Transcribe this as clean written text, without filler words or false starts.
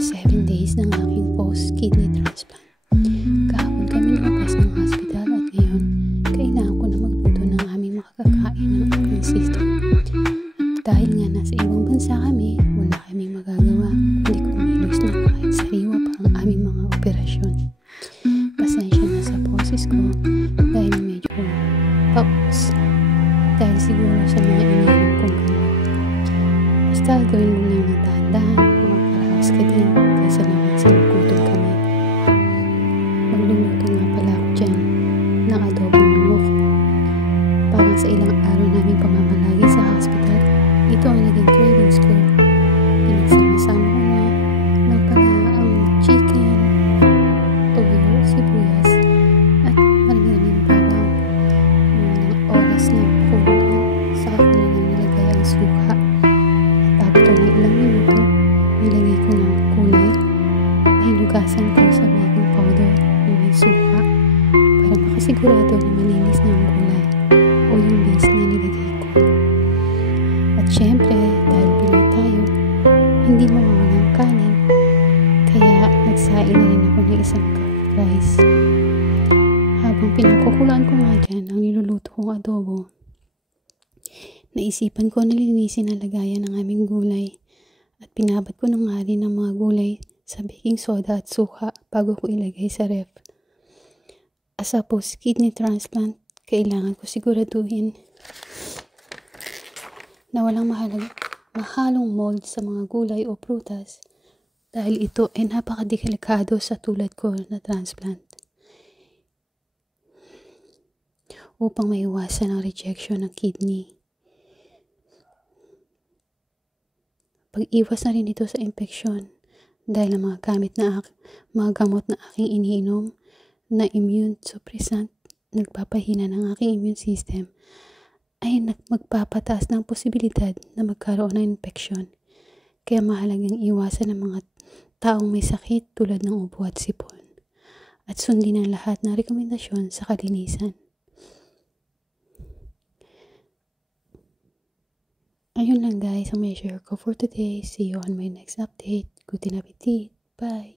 7 days ng aking post-kidney transplant. Kahapon kami lumabas ng hospital at ngayon, kailangan ko na magluto ng aming makakakain ng aking sister. At dahil nga nasa ibang bansa kami, wala kaming magagawa kundi kumilos na kahit sariwa pa ang aming mga operasyon. Pasensya na sa boses ko dahil medyo paus dahil siguro sa mga iniinom kong gamot. Basta gawin mo lang ng dahan-dahan, makakaraos ka din kaysa naman sinugutom kami. Magluluto nga pala ako dyan ng adobong manok. Parang sa ilang araw namin pamamalagi sa hospital, ito ang naging cravings ko. Pinagsama-sama ko na lang pala ang chicken, toyo, sibuyas, at marami-raming bawang. Mga oras na kulang, saka ko na lang nilagay ang suka. At after ng ilang minuto, nilagay ko ng kulay. Hinugasan ko sa baking powder na may suka para makasigurado na malinis na ang gulay o yung base na nilagay ko. At syempre, dahil Pinoy tayo, hindi mawawala ang kanin. Kaya nagsain na rin ako ng isang cup of rice. Habang pinakukulaan ko nga dyan ang niluluto kong adobo, naisipan ko na linisin ang lagayan ng aming gulay at pinabad ko na nga rin ang mga gulay sa baking soda at suka bago ko ilagay sa ref. As a post-kidney transplant, kailangan ko siguraduhin na walang mahalong mold sa mga gulay o prutas dahil ito ay napakadelikado sa tulad ko na transplant. Upang maiwasan ang rejection ng kidney. Pag-iwas na rin ito sa infeksyon dahil ang mga gamot na aking iniinom na immune suppressant nagpapahina ng aking immune system ay magpapataas ng posibilidad na magkaroon ng infeksyon. Kaya mahalagang iwasan ng mga taong may sakit tulad ng ubo at sipon at sundin ang lahat ng rekomendasyon sa kalinisan. Ayun lang guys ang may share ko for today. See you on my next update. Good appetit. Bye!